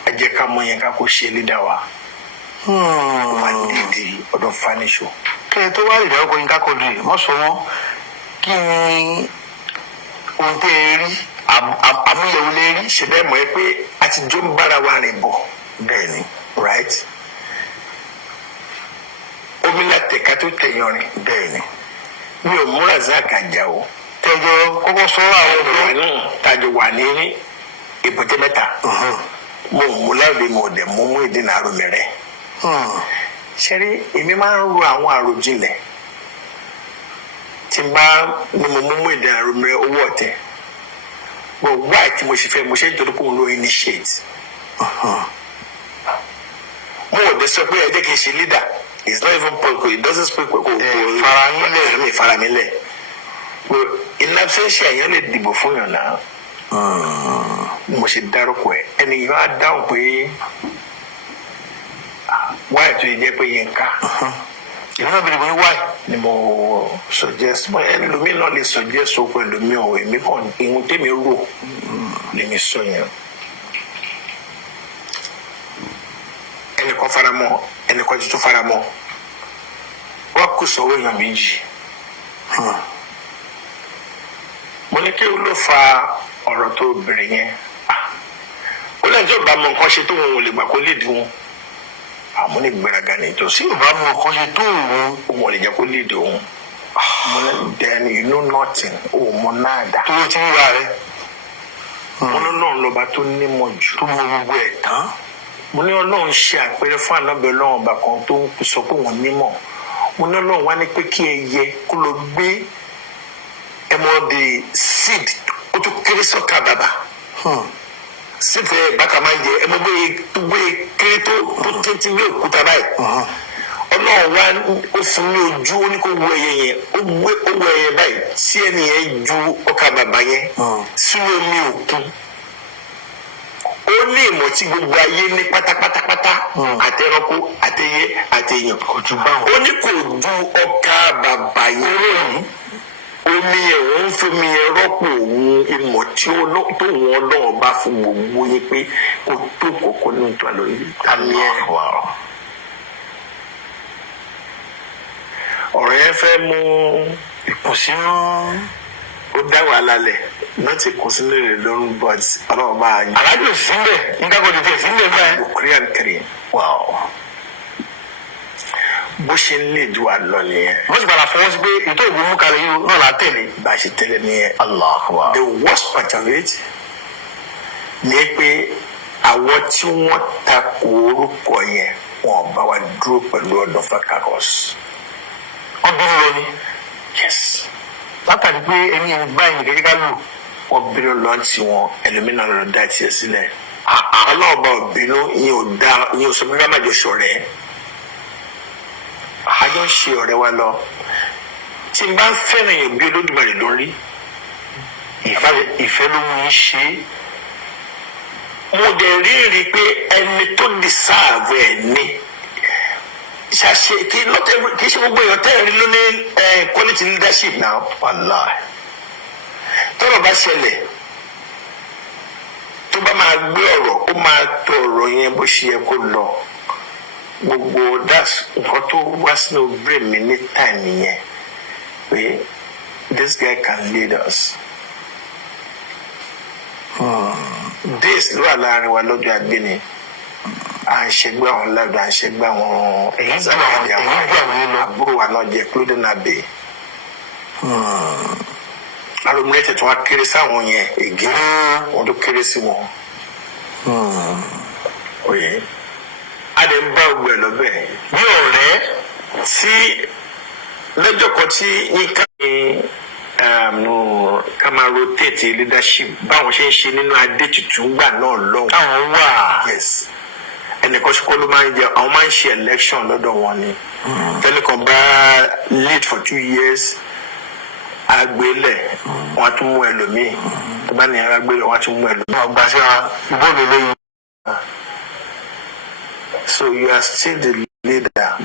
Ẹ jẹ́ ká mọ Yinka kó ṣe leader wa. Wọ́n dìde ọ̀dọ̀ fanisho. Kí ẹ tó wá ìdáwọ́ kọ Yinka kò lè mọ́ sọ wọ́n kí ni ohun tẹ́ ẹ rí àmúyẹ̀wò lè rí. Ṣé bẹ́ẹ̀ mọ̀ ẹ́ pé àtijọ́ ń bára wa rìn bọ̀ bẹ́ẹ̀ ni right? Omi la tẹ̀ka tó tẹ̀yàn rìn bẹ́ẹ̀ ni mi ò múra zaka jà o tẹjọ kọ́kọ́ sọ àwọn ọ̀rọ̀ náà tàjọ wà ní èbúté mẹ́ta mo mú láàbí mo dẹ̀ mú ìdínà àrò mi rẹ̀ ṣẹ́rí èmi máa ń ro àwọn àròjinlẹ̀ tí n bá ní mo mú ìdínà àrò mi rẹ̀ owó ọ̀tẹ̀ but why tí mo ṣe fẹ́ mo ṣe ń torí pé òun ló initiate mo ò dé sọ pé ẹ jẹ́ kí n ṣe leader. It's not even political. It doesn't speak faramile. In absence, yẹn lè dìbò fún yàn náà. Mo ṣe dárúkọ ẹ. Ẹni yóò á dáhùn pé wáyé tó yẹ jẹ́ pé Yinka. Ìlú náà bẹ̀rẹ̀ pé wáyé ni mo suggest. Ẹlòmíì náà lè suggest o pẹ̀lú mi ò èmi kàn ìhun tèmi rò lèmi sọ yẹn. Ẹnìkan faramọ́ ẹnìkan tuntun faramọ́ wọ́n kù sọ́wọ́ èèyàn méjì. Mo ní kí o ló fa ọ̀rọ̀ tó bèrè yẹn. Ó lẹ́yìn tí ò bá mọ nǹkan ṣe tó wọn ò lè gbà kó lè dùn. Àmọ́ ní gbéraga ní ìtòsí ò bá mọ nǹkan ṣe tó òun ò lè jẹ́ kó lè dùn. Mo ní then you know nothing o mọ náà dá. Tó o ti ń wá rẹ. Mo ní Ọlọ́run lọ́ba tó nímọ̀ jù. Tó mọ gbogbo ẹ̀ tán. Mo ní Ọlọ́run ṣe àpẹẹrẹ fún ànábẹ́ Ọlọ́run ọba kan tó sọ pé òun nímọ̀. Mo ní Ọlọ́run wá ní pé kí ẹyẹ kó lọ gbé the seed ó tún kéré sọ́kà bàbà. Seed fẹ́ bàkà máa ń jẹ gbé kéré tó tẹ́tí ní òkúta báyìí. Ọlọ́run wá ó fún ní ojú ó ní kó wo ẹyẹ yẹn ó wo ẹyẹ báyìí tí ẹni yẹn ju ọkà bàbà yẹn sínú omi òkun. Ó ní ìmọ̀ tí gbogbo ayé ní pátápátápátá àtẹranko àtẹyẹ àtẹyàn kò jù bá wọn. Ó ní kò ju ọkà bàbà yẹn omi yẹn òun fomi yẹn rọ́pò òun ìmọ̀ tí wọn Ọlọ́run bá fún gbogbo yẹn pé kò tó kọ̀ọ̀kan ní ìtọ́ àlọ́ yìí àmì ẹ̀ wà. Ọ̀rọ̀ yẹn fẹ́ mú ìkùnsínú ó dá wàhálà lẹ̀ náà ti kún sínú rẹ̀ lọ́rùn but Ọlọ́run bá a yàn. Alájò sílẹ̀ nígbà kan tètè sílẹ̀ báyìí. Korean kiri bó ṣe ń lè ju àlọ́ nìyẹn. Wọ́n sì padà fọwọ́ sí pé ètò ìbò mú kalẹ̀ yìí náà là á tẹ̀lé. Bá a ṣe tẹ̀lé nìyẹn. Allah wa. The worst part of it ní pé àwọn tí wọ́n takò orúkọ yẹn wọ́n bá wa dúró pẹ̀lú ọ̀dọ̀ Fakakos. Ọdún lọ ni. Yes. Látàrí pé ẹni ẹni báyìí kékeré ká lò. Wọ́n bínú lọ́n tí wọn ẹlòmínà lọ́ọ́ dá tiẹ̀ sílẹ̀. Ọlọ́ọ̀bá òbínú ìyẹn ò dá ìyẹn ò sọ pé ká má jọ ṣọ̀rẹ́. Àjọ ń ṣe ọ̀rẹ́ wa lọ. Tí n bá ń fẹ́ràn èèyàn bí Olódùmarè lórí. Ìfẹ́ ló mú yín ṣe. Mo dẹ̀ rí pé ẹni tó deserve ẹ̀ ní. Ṣàṣe kì í ṣe gbogbo èèyàn tẹ́lẹ̀ ló ní quality leadership now. Wallahi. Tọ́rọ̀ bá ṣẹlẹ̀ tó bá máa gbé ọ̀rọ̀ ó máa tọ ọ̀rọ̀ yẹn bó ṣe yẹ kó lọ. Gbogbo that's nǹkan tó wá sínú brain mi ní time yẹn pé this guy can lead us. This ló wà láàrin wa lọ́jọ́ agbéni. À ń ṣẹgbẹ́ àwọn ládùn à ń ṣẹgbẹ́ àwọn àbúrò wa náà jẹ́ clothing abbey. Arúgbó tó wá kéré sáwọn yẹn ègé wọn tó kéré sí wọn. Oye a lè ń bá ọgbẹ lọ́bẹ̀ bí ọ̀rẹ́ tí lọ́jọ́ kan tí yínká ní ká máa rotate leadership báwọn ṣe ń ṣe nínú adé tuntun gbà náà lọ́hùn. Káwọn wà. Yes. Ẹnìkan ṣe kọ́ ló máa ń jẹ àwọn máa ń ṣe election lọ́dọ̀ wọn ni. Tẹ́nìkan bá lead for 2 years agbélẹ̀ wọn á tún mú ẹlòmíì tó bá ní ara gbélẹ̀ wọn á tún mú ẹlòmíì. Ọgbà sí bọ́ọ̀lù lóyún. So you are still the leader.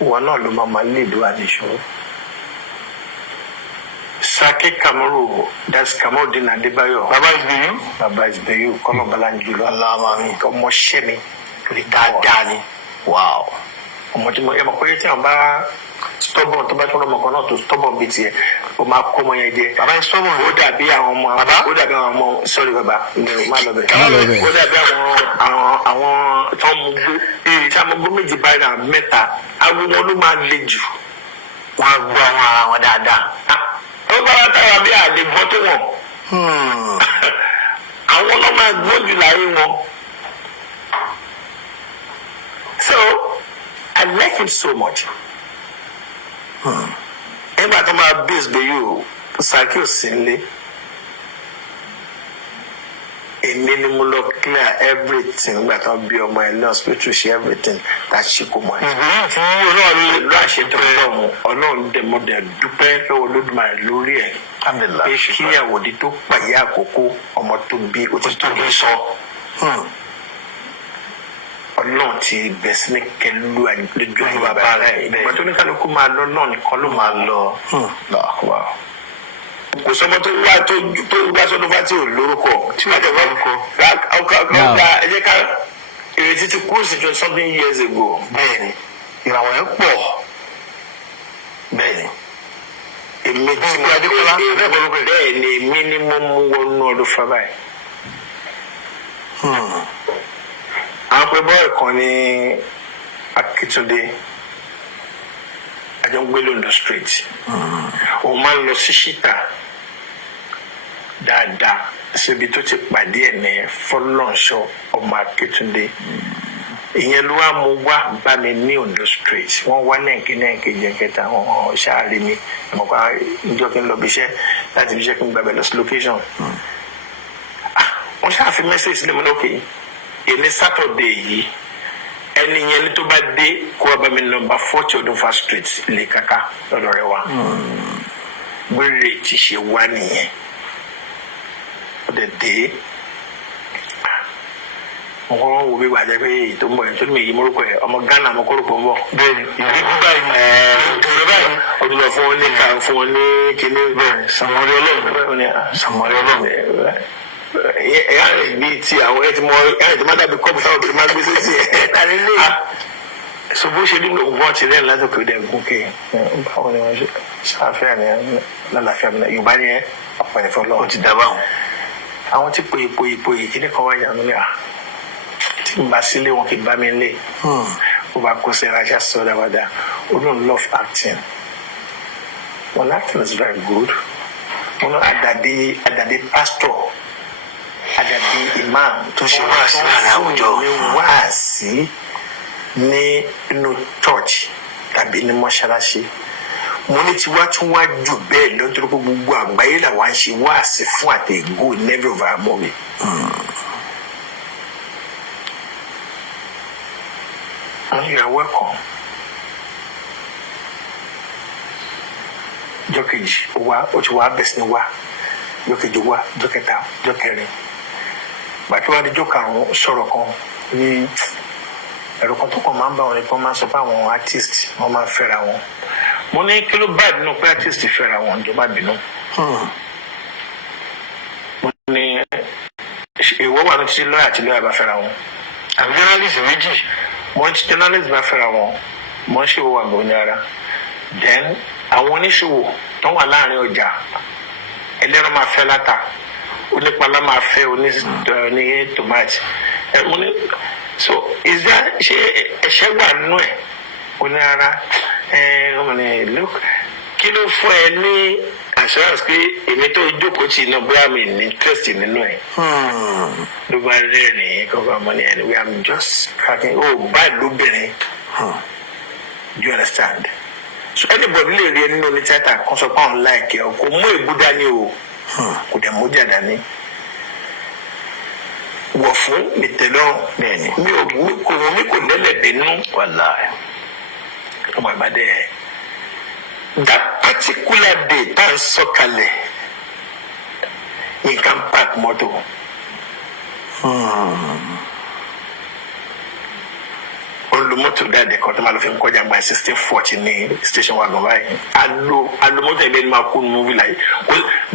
Wọn náà ló máa lead wa níṣó. Sake Kamaru, that's Kamaldeen Adébáyọ̀. Baba Isbeyu. Baba Isbeyu kọ́nà Balanjulu. Aláàmì. Ọmọ ṣẹ́ni. Dáadáa ni. Wow. Ọmọ tí mo yẹ mọ̀ pé tí wọ́n bá stubborn tó bá tún lọ́mọ kan náà tó stubborn bíi tiẹ̀ o máa kó ọmọ yẹn jẹ. Baba stubborn. Ó dàbí àwọn ọmọ ó dàbí àwọn ọmọ sorry baba má lọ bẹ̀rẹ̀. Ó dàbí àwọn tó ń mú gbó. Tí a mú gbó méjì báyìí náà mẹ́ta awo wọn ló máa le jù. Wọ́n á gbọ́ àwọn ara wọn dáadáa. Ó bá wá tára bí àlè gbọ́ tó wọ̀n. Àwọn náà máa gbọ́ jù láyé wọn. So I like him so much. Nígbà tó máa bí Isbeyu Saki ò sí nílé. Èmi ni mo lọ clear everything nígbà tó bí ọmọ ẹ̀ náà hospital ṣe everything that she kò mọ̀ ẹ́. Tí Ọlọ́run Ìlú àṣetọ́ ọlọ́run Ọlọ́run dẹ̀ mo dẹ̀ dúpẹ́ lọ́wọ́ Olódùmarè lórí ẹ̀. Pé kí àwòdì tó pàyé àkókò ọmọ tó bí ó ti tó bí sọ. Ọlọ́run ti bẹ̀ sí ní kẹlú lójú bàbá rẹ̀. Ìgbà tó ní kálukú máa lọ náà nìkan ló máa lọ. Kò sọ́mọ tó wá sọ́dún fá tí ò lórúkọ. Tí wọ́n jẹ́ wọ́n ẹ jẹ́ ká ìrètí ti kúrò sí 20 something years ago. Bẹ́ẹ̀ni, ìràwọ̀ yẹn pọ̀. Bẹ́ẹ̀ni. Èmi tí mo bẹ́ẹ̀ ni èmi ni mo mú wọnú ọdún fá báyìí. Àwọn pé bọ́ọ̀lù kan ní Akíntúndé àjọ ń gbé London street. Òun máa ń lọ sí ṣíta dáadáa síbi tó ti pàdé ẹ̀ ní Fọlọ́nṣọ́ ọmọ Akíntúndé. Ìyẹn ló wá mú wá bá mi ní Ondo street. Wọ́n wá lẹ́ǹkejì ẹ̀kẹta wọn ṣáàrí mi. Mo pa ìjọ kí n lọ bí iṣẹ́ láti bí iṣẹ́ kí n gbàgbẹ́ lọ sí location. Wọ́n ṣáà fi message sílẹ̀ mọ́ lókè. Èmi Saturday yìí ẹni yẹn ní tó bá dé kó wá bá mi nọ́mbà 40 Odunfa street lè kaka lọ́dọ̀ rẹ̀ wá. Bẹ́ẹ̀rẹ̀ ti ṣe wá nìyẹn. Ó dẹ̀ dé. Mo kọ́ wo bí wàá jẹ́ pé èyí tó ń bọ̀ yẹn tó ní mi yí morúkọ ẹ̀ ọmọ Ghana mo kórùkọ ń bọ̀. Bẹ́ẹ̀ni, ìdí báyìí. Ó ti lọ fún wọn ní ká fún wọn ní kíní. Sàmọ́rí Ọlọ́run. Sàmọ́rí Ọlọ́run. Ẹ̀yà rẹ̀ bíi ti àwọn ẹ̀ tí má dàbí kọ́ọ̀bù táwọn obìnrin máa gbé sí ẹ̀ tàbí lé. So bó ṣe nínú ògùn ọtí lẹ́nu láti òkè dẹ̀ gúnkè. Báwo ni wọ́n ṣe ṣàfihàn ní lálàáfíà mi náà Yorùbá ni ẹ ọ̀pọ̀ ẹ̀fọ́ lọ́wọ́. Ó ti dábàá wọn. Àwọn tí po kíní kan wáyà ní tí n bá sílé wọn kì í bá mi lé. Ó bá kó sẹ́ra ṣá sọ dáadáa. Ó don't love acting. Well, acting is very good. Wọ́n náà àdàdé pastor. àdàbí imam tó ṣe wáàsí láàrin àwùjọ ní wáàsí ní inú church tàbí ní mọ́ṣáláṣí mo ní tiwa tún wá jù bẹ́ẹ̀ lọ́dún tó gbogbo àgbáyé làwa ń ṣe wáàsí fún àtẹ̀gò never over amómi. You are welcome. Ọjọ́ kejì ó ti wá bẹ̀ sí ní wá ọjọ́ kejì wá ọjọ́ kẹta ọjọ́ kẹrin bàtí wàá di ọjọ́ karùn-ún sọ̀rọ̀ kan ní ẹ̀rọ kan tó kàn máa ń bá wọn ní kí wọ́n máa sọ pé àwọn artist wọ́n máa ń fẹ́ra wọn mo ní kí ló bá ìbínú pé artist fẹ́ra wọn ìjọba bínú mo ní ìwọ wà ní títí lọ́ọ̀yà àti lọ́ọ̀yà bá fẹ́ra wọn àbí journalist méjì mo ń ti journalist bá fẹ́ra wọn mo ń ṣe owó àgbò ní ara then àwọn oníṣòwò tó wà láàrin ọjà ẹlẹ́ran máa fẹ́ láta onípalá máa fẹ́ oní tomati mo ní so is that ṣe ẹ̀ṣẹ̀ wà nínú ẹ̀ oní ara ọmọ ní look kí ló fún ẹ ní assurance pé èmi tó jókòó tì náà bóyá mi ní interest nínú ẹ̀ ló bá rẹ̀ ní kọ́kọ́ ọmọ ní anyway I'm just cracking báyìí lóbìnrin do you understand? So anybody lè rí ẹni ní tíátà kan sọ pé àwọn láìkẹ́ ọ kò mú ègbú dání o kò dẹ̀ mú jà dání wọ̀ fún mi tẹ̀lọ́ mi kò lẹ́lẹ̀dẹ̀ nú wàhálà ọmọ ìbàdàn ẹ̀ that particular day tá à ń sọ̀kalẹ̀ nǹkan park mọ́tò olùmọ́tò dáadé kan tó máa lọ fi ń kọjá gba 1640 ní station wagon báyìí alùmọ́tò ẹgbẹ́ ni máa kú ní múvì láyé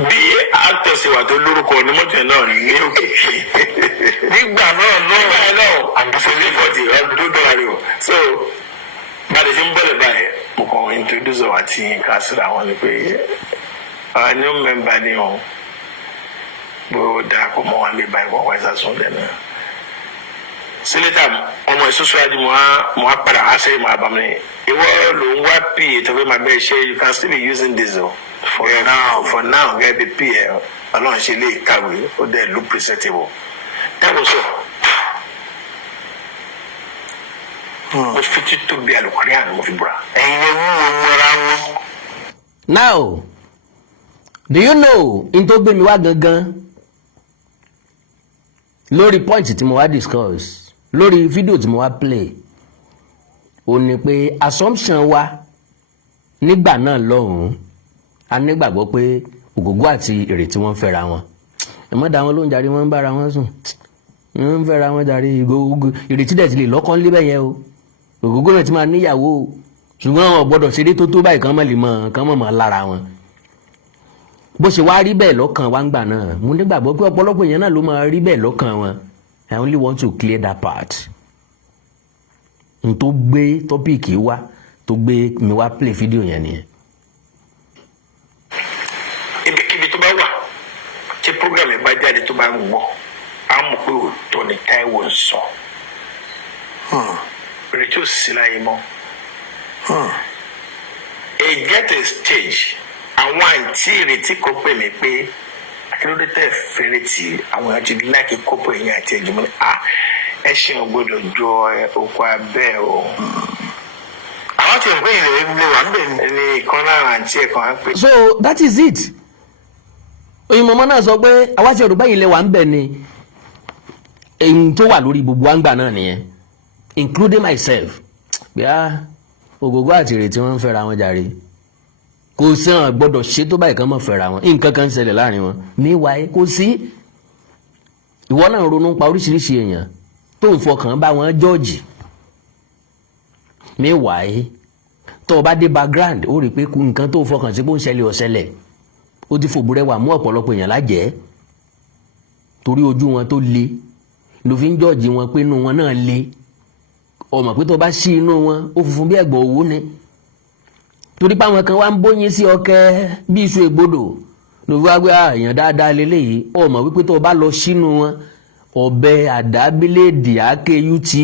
bí actor ṣe wà tó lórúkọ onímọ́tò ẹ̀ náà ní òkèké nígbà náà àbí 1640 ọdún dọ́là rẹ̀ o so bàdé ṣe ń bọ̀lẹ̀ báyìí mo kàn introduce ọ̀ àti nǹkan síra wọn ni pé new member ni o bó dáa kó mọ́ wọn lè báyìí wọ́n wá ìsàsùn lẹ́nu sílẹ̀tà ọmọ ìsúsú ajé mo á padà wá sẹ́yìn máa bá mi ìwọ ló ń wá pa tó fẹ́ máa bẹ́ẹ̀ ṣe you can still be using this o for now gẹ́gẹ́ bí pa ọlọ́run ṣe lè kàwé ó dẹ̀ look presentable táwọn sọ mo fi títú bí alùpùpù àná mo fi bùra ẹ̀yin lè mú ohun ara wọn. Now do you know n tó gbé mi wá gangan lórí point tí mo wá discuss lórí fídíò tí mo wá play ó ní pé assumption wa nígbà náà lọ́hùn-ún a nígbàgbọ́ pé Ògògó àti Èrè tí wọ́n fẹ́ra wọn ẹ mọ́ da wọn lóhùn jàre wọ́n ń bára wọn sùn wọ́n ń fẹ́ra wọn jàre Èrè tí dẹ̀ ti lè lọ́kàn lé bẹ́yẹn o Ògògó náà ti máa níyàwó o ṣùgbọ́n wọn gbọ́dọ̀ ṣeré tó báyìí kan mọ̀ lè mọ̀ kan mọ̀ lára wọn bó ṣe wá rí bẹ́ẹ̀ lọ́kàn wa ń gbà náà mo nígbàgbọ́ pé ọ̀pọ̀lọpọ̀ èèyàn náà ló máa rí bẹ́ẹ̀ lọ́kàn wọn I only want to clear that part n tó gbé tọ́pìkì wá tó gbé mi wá play fídíò yẹn nìyẹn. ibikíbi tó bá wà tí program ẹ bá jáde tó bá ń gbọ́ á mọ̀ pé òótọ́ ni Táíwò ń sọ Èrè tí ò sí láyé mọ́ it get a stage àwọn àǹtí Ìrètí kan pè mí pé akérèdé tẹ fẹ́rẹ̀ tí àwọn àti láìkí kọ́pọ̀ ẹ̀yìn àti ẹ̀jọ̀ mọ́ ẹ ṣe ò gbọ́dọ̀ jọ oko abẹ́ o. àwọn tí ìwé ìrẹ̀ lè wà níbẹ̀ ní ìkan lára àǹtí ẹ̀ kan á pè. So that is it oyinmọ̀mọ́ náà sọ pé àwa tí Yorùbá yìí lè wà níbẹ̀ ni èyí tó wà lórí gbogbo àǹgbà náà nìyẹn including myself bí Ògògó àti Èrè tí wọ́n ń fẹ́ra wọn jàre kò sí àwọn gbọ́dọ̀ ṣe tó báyìí kan mọ̀ fẹ́ra wọn nǹkan kan ń ṣẹlẹ̀ láàrin wọn níwáyé kò sí ìwọ náà ronú pa oríṣiríṣi èèyàn tó ń fọkàn bá wọn jọ́ọ̀jì níwáyé tó o bá dé background ó rí i pé nǹkan tó fọkàn sí pé ó ń ṣẹlẹ̀ ọ̀ṣẹlẹ̀ ó ti fòbúrẹ́ wà mú ọ̀pọ̀lọpọ̀ èèyàn lájẹ́ torí ojú wọn tó le ló fi ń jọ́ọ̀jì wọn pé inú wọn náà le ọmọ pé tó bá sí inú wọn ó funfun bí ẹ̀gbọ́n owó ni torí pé àwọn kan wá ń bóyin sí ọkẹ bí iṣu ègbodò ló wá gbé èèyàn dáadáa lélẹ́yìí ọmọ wípé tó bá lọ sínú wọn ọ̀bẹ àdá bíléèdì àáké yúti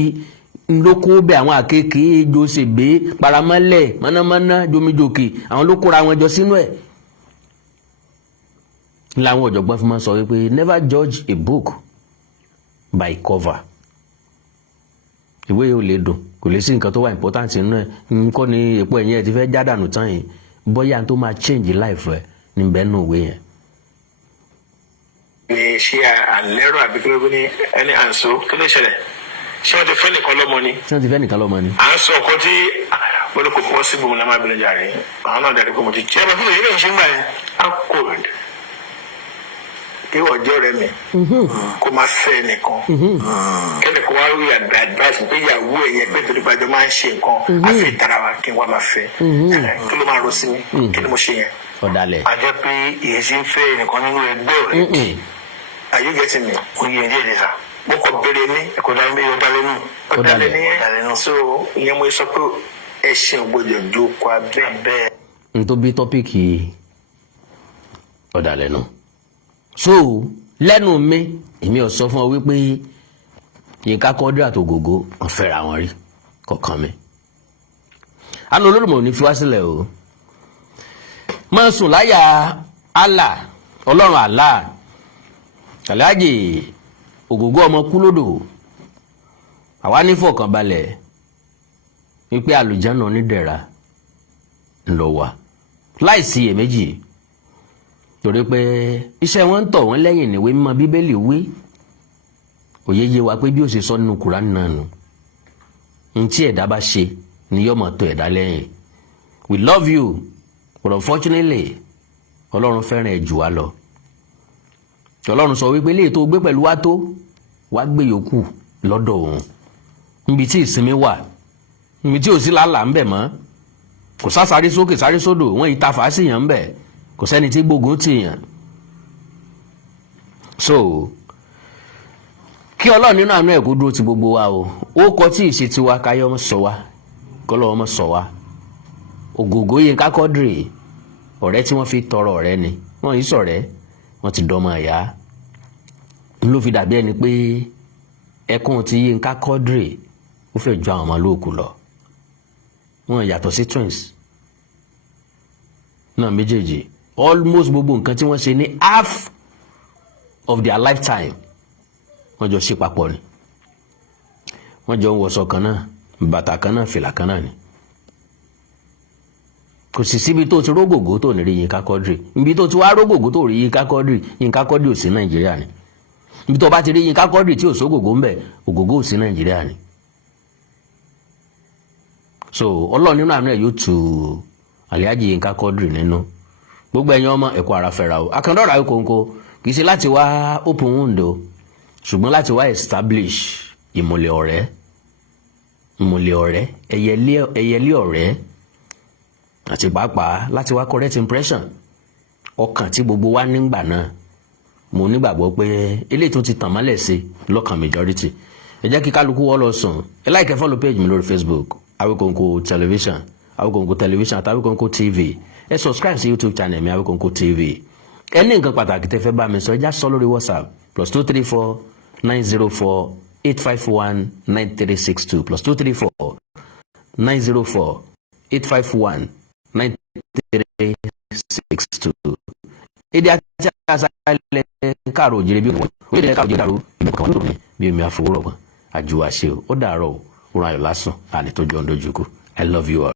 ńlọkọ bẹ àwọn àkekèé josèbé paramọ́lẹ̀ mọ́nàmọ́ná jomijòkè àwọn ló kóra wọn jọ sínú ẹ̀ làwọn ọ̀jọ̀gbọ́n fi máa sọ wípé never judge a book by cover. Ìwé yóò lè dùn, kò lè sí nǹkan tó wà important nínú ẹ̀. Nǹkan ni èpo ẹ̀yìn ẹ̀ ti fẹ́ jádànù tán yìí. Bóyá tó máa change life ẹ̀ níbẹ̀ nù ìwé yẹn. Ṣé àlẹ́rọ àbí kí ló ní ẹni à ń so kí ló ṣẹlẹ̀? Ṣé wọ́n ti fẹ́ nìkan lọ́mọ ni? Ṣé wọ́n ti fẹ́ nìkan lọ́mọ ni? À ń sọ ọkọ tí mo ní kò pọ́ sí gbogbo lámà bìnrin jà rẹ̀. Àwọn náà dàrí pé mo ti jẹ́ ẹ̀rọ fún mi yìí ṣe ń gbà yẹn. How cold? Kí wọ́n jẹ́ ọ̀rẹ́ mi. Kó máa fẹ́ nìkan. Kẹ́lẹ̀ kó wá rí advice pé ìyàwó ẹ̀ yẹn pé torí pàjọ́ máa ń ṣe nǹkan. A fi ìtara wa kí n wá máa fẹ́. Kí ló máa rọ sí mi? Kí ni mo ṣe yẹn? Ọ̀dàlẹ̀. A jẹ́ pé èyí ṣe ń fẹ́ nìkan nínú ẹgbẹ́ rẹ̀. Are you getting me? Oye díẹ̀ ní sà. Mo kàn bẹ̀rẹ̀ ní Ẹ̀kọ́ dá mi Odale nù. Odale nìyẹn. So ìyẹn mo sọ pé ẹṣin ògbójò jókòó abẹ́. N tó bí tọ́pìkì Odale nù. So lẹ́nu mi èmi ò sọ fún ọ wípé Yínká Quadri àti Ogogo wọ́n fẹ́ra wọn rí kọ̀ọ̀kan mi. Àná Olódùmarè ò ní fi wá sílẹ̀ o. Máa sùn láyà Allah, Ọlọ́run Allah. Alaye Ogogo ọmọ kúlódò. Àwa ní fọkànbalẹ̀ wípé àlùjánnà onídẹ̀ra ńlọ wà láìsí iyèméjì. Torí pé iṣẹ́ wọn ń tọ̀ wọ́n lẹ́yìn níwé mímọ́ Bíbélì wí. Òye yé wa pé bí ó ṣe sọ nínú Kùránì náà nù. N tí ẹ̀dá bá ṣe ni yóò máa tọ̀ ẹ̀dá lẹ́yìn. We love you, but unfortunately Ọlọ́run fẹ́ràn ẹ jù wá lọ. Ọlọ́run sọ wípé léè tó gbé pẹ̀lú wa tó wá gbé yòókù lọ́dọ̀ òun. Níbi tí ìsinmi wà, níbi tí ò sí làálàá ń bẹ̀ mọ́, kò sáré sókè sáré sódò, wọ́n ìta fàá sí yàn ń bẹ̀, kò sẹ́ni tí gbógun tì yàn. So kí Ọlọ́run nínú àánú ẹ̀ kó dúró ti gbogbo wa o. Ó kọ tí ìṣe tiwa káyọ̀ ọmọ sọ wa, kọ́lọ́ ọmọ sọ wa. Ogogo Yínká Quadri ọ̀rẹ́ tí wọ́n fi tọrọ ọ̀rẹ́ ni, wọ́n yìí sọ̀rẹ́, wọ́n ti dọ́mọ ẹ̀yà. Ló fi dàbí ẹni pé ẹkún ti Yínká Quadri ó fẹ́ ju àwọn ọmọ lóòkù lọ. Wọ́n yàtọ̀ sí twins náà méjèèjì. Almost gbogbo nǹkan tí wọ́n ṣe ní half of their lifetime wọ́n jọ ṣe papọ̀ ni. Wọ́n jọ ń wọṣọ kan náà, bàtà kan náà, fìlà kan náà ni. Kò sì síbi tó ti rógògó tó ní rí Yínká Quadri. Ibi tó ti wá rógògó tó rí Yínká Quadri, Yínká Quadri ò sí Nàìjíríà ni. Ibi tó bá ti rí Yínká Quadri tí ò sógògó ń bẹ̀, Ogogo ò sí Nàìjíríà ni. So Ọlọ́run nínú àánú ẹ̀ yóò tu Alhaji Yínká Quadri nínú. Gbogbo ẹ̀yin ọmọ ẹ̀kọ́ ara fẹ́ra o. Akandọ́ra Ayọ̀kọ̀ǹkọ̀ kì í ṣe láti wá open wound o, ṣùgbọ́n láti wá establish ìmùlẹ̀ ọ̀rẹ́, ẹyẹlé ọ̀rẹ́, àti pàápàá láti wá correct impression ọkàn tí gbogbo wa nígbà náà. Mo nígbàgbọ́ pé eléyìí tó ti tàn mọ́lẹ̀ sí lọ́kàn majority. Ẹ jẹ́ kí kálukú wọ́ lọ sùn. Ẹ like, follow page mi lórí Facebook, Awíkonko television, Awíkonko television àti Awíkonko TV. Ẹ subscribe sí YouTube channel mi, Awíkonko TV. Ẹ ní nǹkan pàtàkì tẹ́ fẹ́ bá mi sọ, ẹ já sọ lórí WhatsApp +234 904 851 9362 +234 904 851 9362. Èdè àti àṣà ilẹ̀ káàró òjìrè bí wọ́n ilẹ̀ káàró òjìrè dàrú ìbò kan tó ní bí omi àfọwọ́rọ̀ kan àjùwàṣe ó dàárọ̀ òun ayọ̀ lásán àní tó jọ ń dojúkú. I love you all.